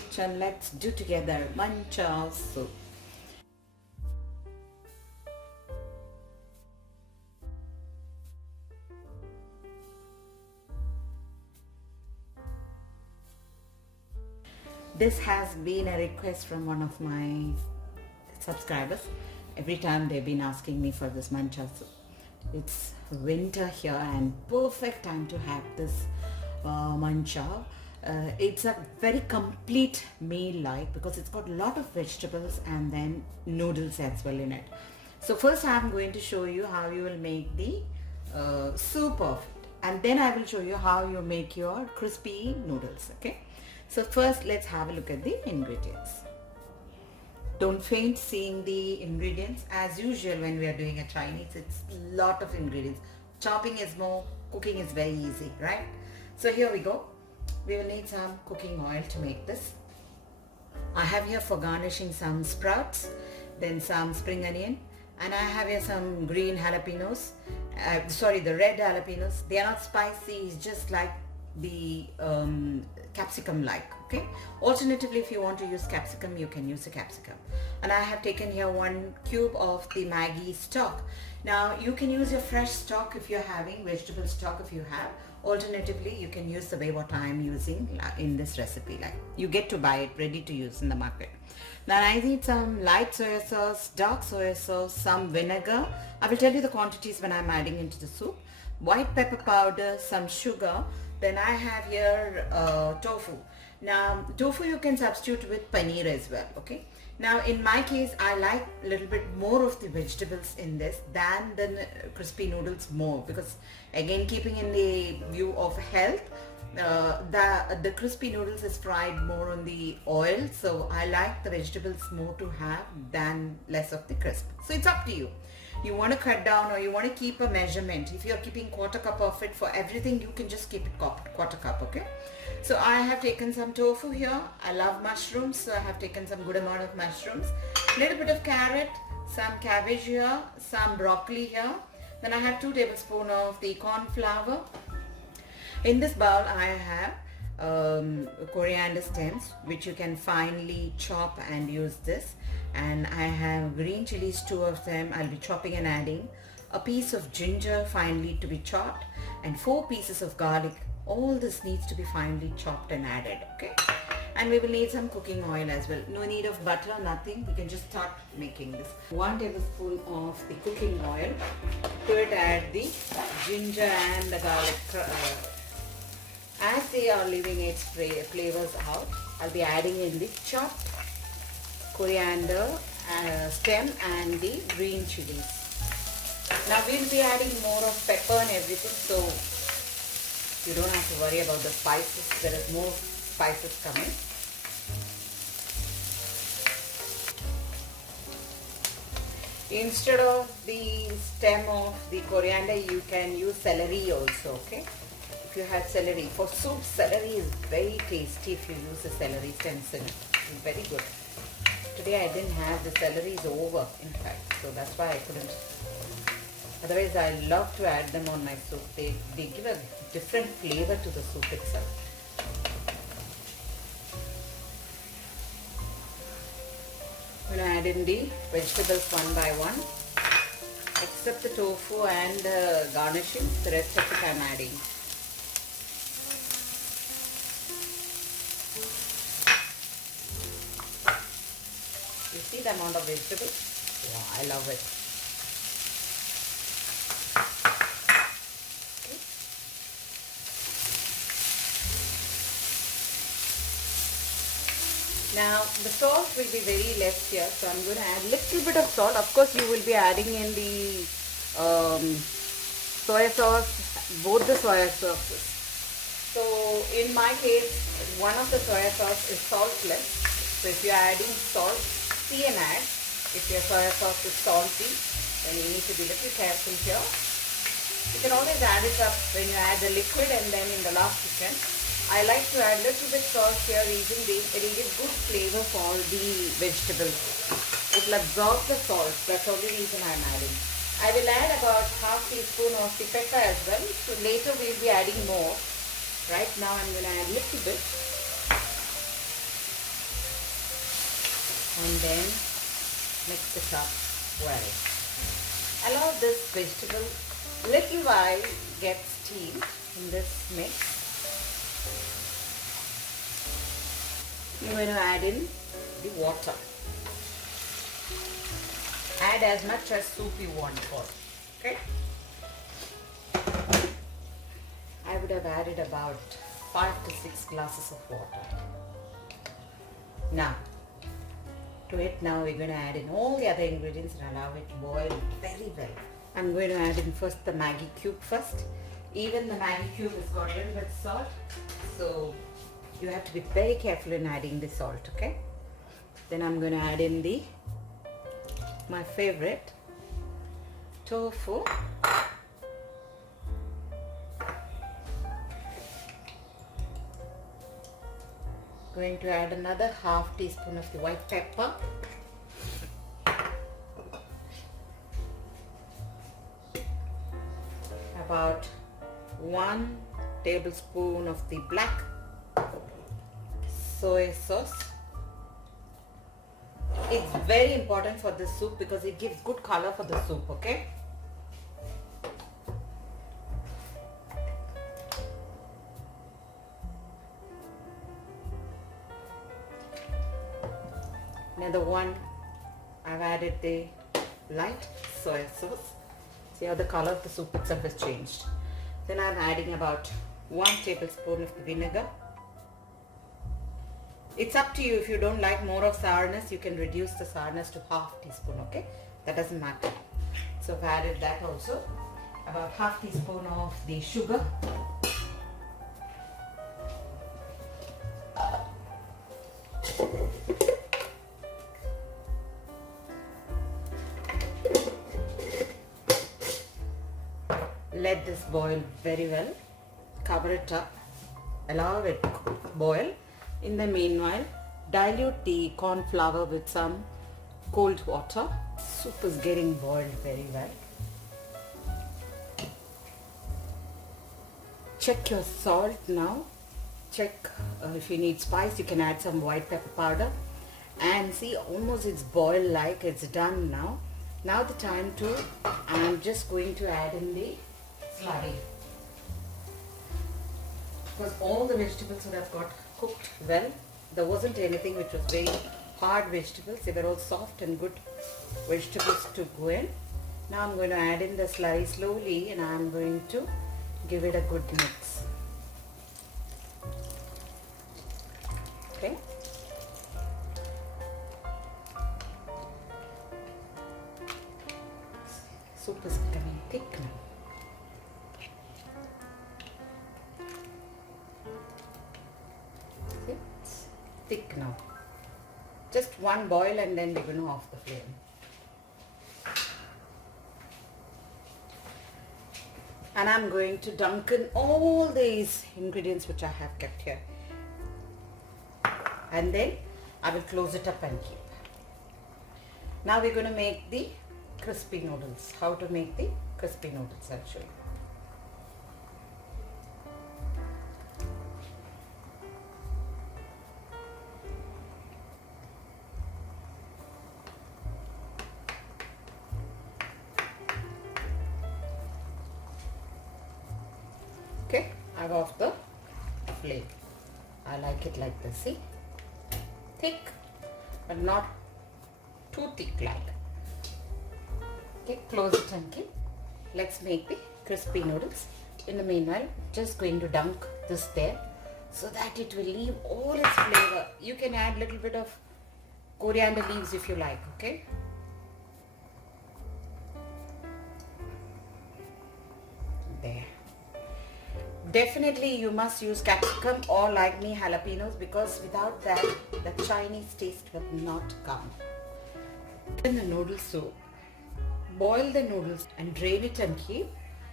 kitchen. Let's do together Manchow soup. This has been a request from one of my subscribers. Every time they've been asking me for this Manchow soup. It's winter here and perfect time to have this Manchow. It's a very complete meal because it's got a lot of vegetables and then noodles as well in it. So first I'm going to show you how you will make the soup of it, and then I will show you how you make your crispy noodles. Okay, so first let's have a look at the ingredients. Don't faint seeing the ingredients. As usual when we are doing a Chinese, it's a lot of ingredients. Chopping is more, cooking is very easy, right? So here we go. We will need some cooking oil to make this. I have here for garnishing some sprouts, then some spring onion, and I have here some green jalapenos. The red jalapenos. They are not spicy, it's just like the capsicum like. Okay, alternatively if you want to use capsicum, you can use a capsicum. And I have taken here 1 cube of the Maggi stock. Now you can use your fresh stock if you're having vegetable stock. If you have, alternatively you can use the way what I am using in this recipe. Like you get to buy it ready to use in the market. Now I need some light soy sauce, dark soy sauce, some vinegar. I will tell you the quantities when I'm adding into the soup. White pepper powder, some sugar. Then I have here tofu. Now tofu you can substitute with paneer as well. Okay, now in my case I like a little bit more of the vegetables in this than the crispy noodles more, because again keeping in the view of health, the crispy noodles is fried more on the oil, so I like the vegetables more to have than less of the crisp. So it's up to you. You want to cut down or you want to keep a measurement. If you're keeping quarter cup of it for everything, you can just keep it quarter cup. Okay, so I have taken some tofu here. I love mushrooms, so I have taken some good amount of mushrooms, little bit of carrot, some cabbage here, some broccoli here. Then I have 2 tablespoons of the corn flour. In this bowl I have coriander stems, which you can finely chop and use this. And I have green chilies, 2 of them. I'll be chopping and adding a piece of ginger finely to be chopped, and 4 pieces of garlic. All this needs to be finely chopped and added. Okay, and we will need some cooking oil as well. No need of butter, nothing. We can just start making this. 1 tablespoon of the cooking oil. To it add the ginger and the garlic. As they are leaving its flavors out, I'll be adding in the chopped coriander stem and the green chilies. Now we'll be adding more of pepper and everything, so you don't have to worry about the spices. There is more spices coming. Instead of the stem of the coriander, you can use celery also. Okay, if you have celery for soup, celery is very tasty. If you use the celery stems in it, it's very good. Today I didn't have the celery, is over in fact, so that's why I couldn't. Otherwise I love to add them on my soup. They give a different flavor to the soup itself. I'm going to add in the vegetables one by one, except the tofu and garnishing. The rest of it I'm adding. You see the amount of vegetables? Wow, I love it. Okay. Now the salt will be very less here, so I'm going to add little bit of salt. Of course you will be adding in the soy sauce, both the soy sauces. So in my case, one of the soy sauce is saltless. So if you are adding salt, see and add. If your soy sauce is salty, then you need to be a little careful here. You can always add it up when you add the liquid, and then in the last second. I like to add little bit sauce here, reason being it will give good flavor for the vegetables. It will absorb the salt. That's the only reason I am adding. I will add about half teaspoon of the pepper as well. So later we will be adding more. Right now I am going to add little bit. and then mix it up well. Allow this vegetable little while get steamed in this mix. I'm going to add in the water. Add as much as soup you want for. Okay. I would have added about 5 to 6 glasses of water. Now, to it now we're going to add in all the other ingredients and allow it to boil very well. I'm going to add in first the Maggi cube first. Even the Maggi cube has got a little bit of salt, so you have to be very careful in adding the salt, okay? Then I'm going to add in my favorite tofu. Going to add another half teaspoon of the white pepper. About 1 tablespoon of the black soy sauce. It's very important for this soup because it gives good color for the soup, okay? Another one, I've added the light soy sauce. See how the color of the soup itself has changed. Then I'm adding about 1 tablespoon of the vinegar. It's up to you. If you don't like more of sourness, you can reduce the sourness to half teaspoon, okay? That doesn't matter. So I've added that also. About half teaspoon of the sugar. Let this boil very well. Cover it up. Allow it to boil. In the meanwhile, dilute the corn flour with some cold water. Soup is getting boiled very well. Check your salt now. Check if you need spice, you can add some white pepper powder. And see, almost it's boiled like it's done now. Now the time to, I'm just going to add in the slurry. Because all the vegetables would have got cooked well. There wasn't anything which was very hard vegetables. They were all soft and good vegetables to go in. Now I'm going to add in the slurry slowly and I'm going to give it a good mix. Okay. Soup is becoming thick now. It's thick now. Just one boil and then we're going to off the flame. And I'm going to dunk in all these ingredients which I have kept here. And then I will close it up and keep. Now we're going to make the crispy noodles. How to make the crispy noodles, I'll show you. Okay, I've off the flame. I like it like this, see? Thick, but not too thick like. Okay, close it and keep. Let's make the crispy noodles. In the meanwhile, just going to dunk this there so that it will leave all its flavor. You can add little bit of coriander leaves if you like, okay? There. Definitely you must use capsicum or like me jalapenos because without that the Chinese taste will not come. In the noodle soup, boil the noodles and drain it and keep.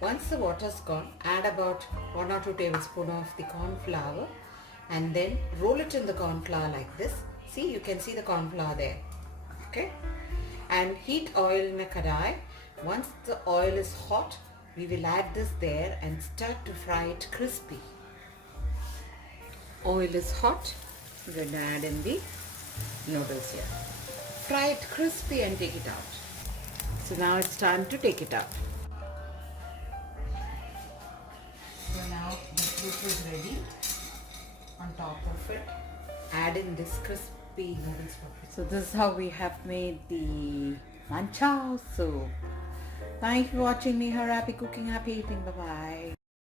Once the water is gone, add about 1 or 2 tablespoons of the corn flour and then roll it in the corn flour like this. See, you can see the corn flour there. Okay? And heat oil in a kadai. Once the oil is hot, we will add this there and start to fry it crispy. Oil is hot. We're going to add in the noodles here. fry it crispy and take it out. So now it's time to take it out. So now the soup is ready. On top of it, add in this crispy noodles. So this is how we have made the Manchow soup. Thank you for watching me. Happy cooking, happy eating. Bye bye.